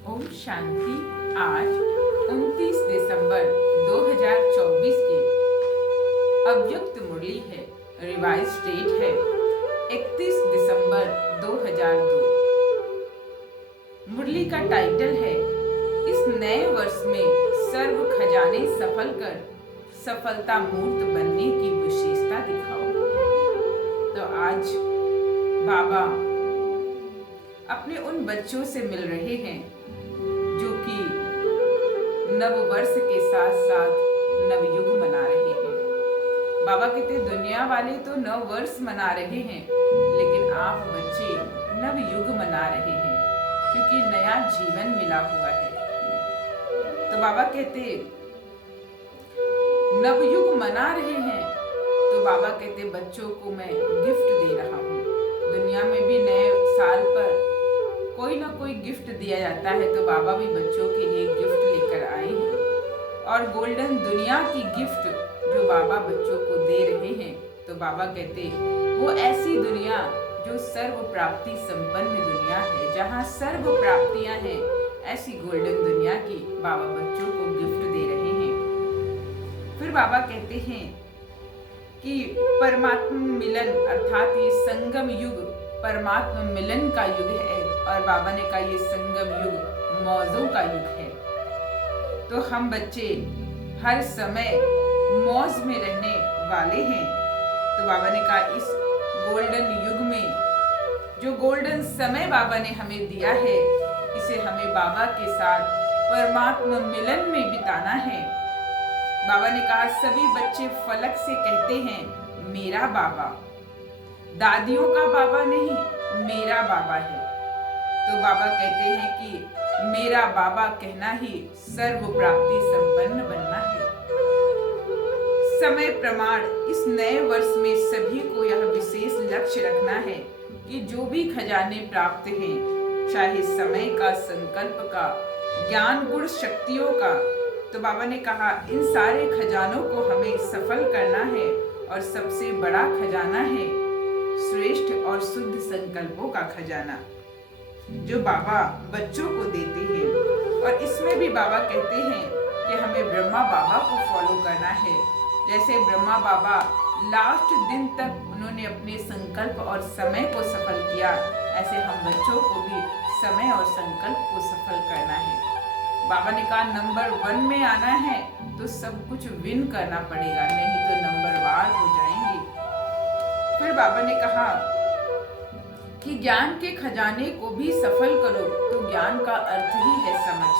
ओम शांति। आज 29 दिसंबर 2024 के अव्यक्त मुरली है। रिवाइज डेट है 31 दिसंबर 2002। मुरली का टाइटल है इस नए वर्ष में सर्व खजाने सफल कर सफलता मूर्त बनने की विशेषता दिखाओ। तो आज बाबा अपने उन बच्चों से मिल रहे हैं जो कि नव वर्ष के साथ साथ नवयुग मना रहे हैं। बाबा कहते दुनिया वाले तो नव वर्ष मना रहे हैं, लेकिन आप बच्चे नवयुग मना रहे हैं क्योंकि नया जीवन मिला हुआ है। तो बाबा कहते नवयुग मना रहे हैं, तो बाबा कहते बच्चों को मैं गिफ्ट दे रहा हूँ। दुनिया में भी नए साल पर कोई ना कोई गिफ्ट दिया जाता है, तो बाबा भी बच्चों के लिए गिफ्ट लेकर आए हैं और गोल्डन दुनिया की गिफ्ट जो बाबा बच्चों को दे रहे हैं। तो बाबा कहते वो ऐसी दुनिया जो सर्व प्राप्ति संपन्न दुनिया है, जहाँ सर्व प्राप्तियां हैं, ऐसी गोल्डन दुनिया की बाबा बच्चों को गिफ्ट दे रहे हैं। फिर बाबा कहते हैं कि परमात्मा मिलन अर्थात ये संगम युग परमात्मा मिलन का युग है और बाबा ने कहा ये संगम युग मौजों का युग है। तो हम बच्चे हर समय मौज में रहने वाले हैं। तो बाबा ने कहा इस गोल्डन युग में जो गोल्डन समय बाबा ने हमें दिया है, इसे हमें बाबा के साथ परमात्मा मिलन में बिताना है। बाबा ने कहा सभी बच्चे फलक से कहते हैं मेरा बाबा, दादियों का बाबा नहीं, मेरा बाबा है। तो बाबा कहते हैं कि मेरा बाबा कहना ही सर्व प्राप्ति संपन्न बनना है। समय प्रमाण इस नए वर्ष में सभी को यह विशेष लक्ष्य रखना है कि जो भी खजाने प्राप्त हैं, चाहे समय का, संकल्प का, ज्ञान गुण शक्तियों का, तो बाबा ने कहा इन सारे खजानों को हमें सफल करना है और सबसे बड़ा खजाना है श्रेष्ठ और शुद्ध संकल्पों का खजाना जो बाबा बच्चों को देते हैं। और इसमें भी बाबा कहते हैं कि हमें ब्रह्मा बाबा को फॉलो करना है। जैसे ब्रह्मा बाबा लास्ट दिन तक उन्होंने अपने संकल्प और समय को सफल किया, ऐसे हम बच्चों को भी समय और संकल्प को सफल करना है। बाबा ने कहा नंबर 1 में आना है तो सब कुछ विन करना पड़ेगा, नहीं तो नंबरवार हो जाएंगे। फिर बाबा ने कहा कि ज्ञान के खजाने को भी सफल करो, तो ज्ञान का अर्थ ही है समझ।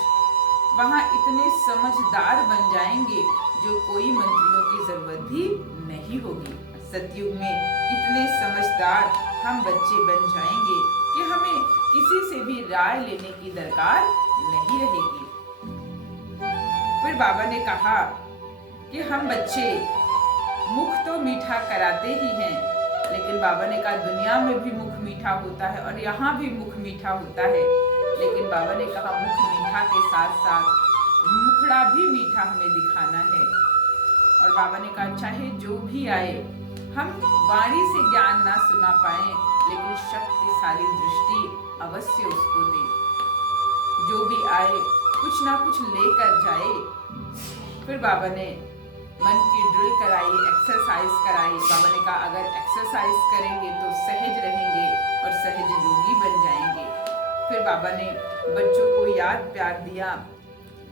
वहां इतने समझदार बन जाएंगे जो कोई मंत्रियों की जरूरत भी नहीं होगी। सतयुग में इतने समझदार हम बच्चे बन जाएंगे कि हमें किसी से भी राय लेने की दरकार नहीं रहेगी। फिर बाबा ने कहा कि हम बच्चे मुख तो मीठा कराते ही हैं, लेकिन बाबा ने कहा दुनिया में भी मुख मीठा होता है और यहाँ भी मुख मीठा होता है, लेकिन बाबा ने कहा मुख मीठा के साथ साथ मुखड़ा भी मीठा हमें दिखाना है। और बाबा ने कहा चाहे जो भी आए, हम वाणी से ज्ञान ना सुना पाए, लेकिन शक्तिशाली दृष्टि अवश्य उसको दे। जो भी आए कुछ ना कुछ लेकर जाए। फिर बाबा ने मन की ड्रिल कराई, एक्सरसाइज कराई। बाबा ने कहा अगर एक्सरसाइज करेंगे तो सहज रहेंगे और सहज योगी बन जाएंगे। फिर बाबा ने बच्चों को याद प्यार दिया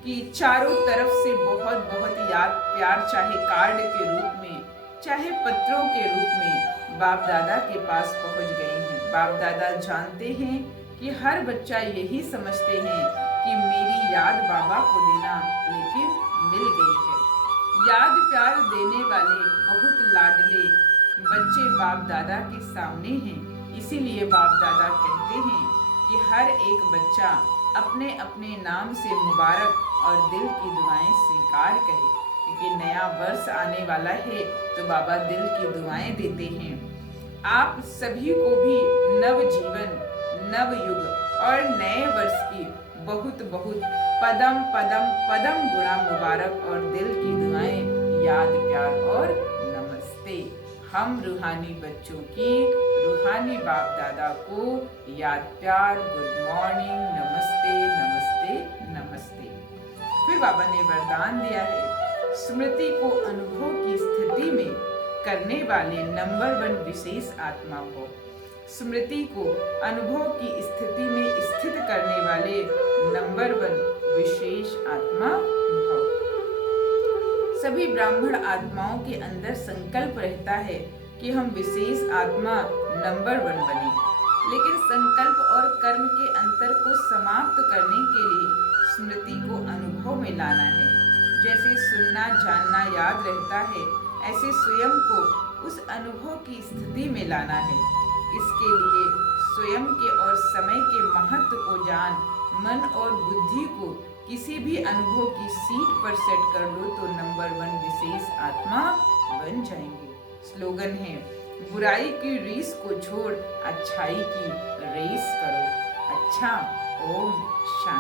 कि चारों तरफ से बहुत बहुत याद प्यार, चाहे कार्ड के रूप में, चाहे पत्रों के रूप में, बाप दादा के पास पहुंच गए हैं। बाप दादा जानते हैं कि हर बच्चा यही समझते हैं कि मेरी याद बाबा को देना, लेकिन मिल गई है। याद प्यार देने वाले बहुत लाडले बच्चे बाप दादा के सामने हैं। इसीलिए बाप दादा कहते हैं कि हर एक बच्चा अपने अपने नाम से मुबारक और दिल की दुआएं स्वीकार करे, क्योंकि नया वर्ष आने वाला है तो बाबा दिल की दुआएं देते हैं। आप सभी को भी नव जीवन, नव युग और नए वर्ष की बहुत बहुत पदम पदम पदम गुणा मुबारक और दिल की दुआएं, याद प्यार और नमस्ते। हम रूहानी बच्चों की रूहानी बाप दादा को याद प्यार, गुड मॉर्निंग, नमस्ते नमस्ते। शिव बाबा ने वरदान दिया है, स्मृति को अनुभव की स्थिति में करने वाले नंबर 1 विशेष आत्मा भव। स्मृति को अनुभव की स्थिति में स्थित करने वाले नंबर 1 विशेष आत्मा भव। सभी ब्राह्मण आत्माओं के अंदर संकल्प रहता है कि हम विशेष आत्मा नंबर 1 बने, लेकिन संकल्प और कर्म के अंतर को समाप्त करने के लिए स्मृति को अनुभव में लाना है। जैसे सुनना जानना याद रहता है, ऐसे स्वयं को उस अनुभव की स्थिति में लाना है। इसके लिए स्वयं के और समय के महत्व को जान मन और बुद्धि को किसी भी अनुभव की सीट पर सेट कर लो तो नंबर 1 विशेष आत्मा बन जाएंगे। स्लोगन है, बुराई की रीस को छोड़ अच्छाई की रेस करो। अच्छा, ओम शांति।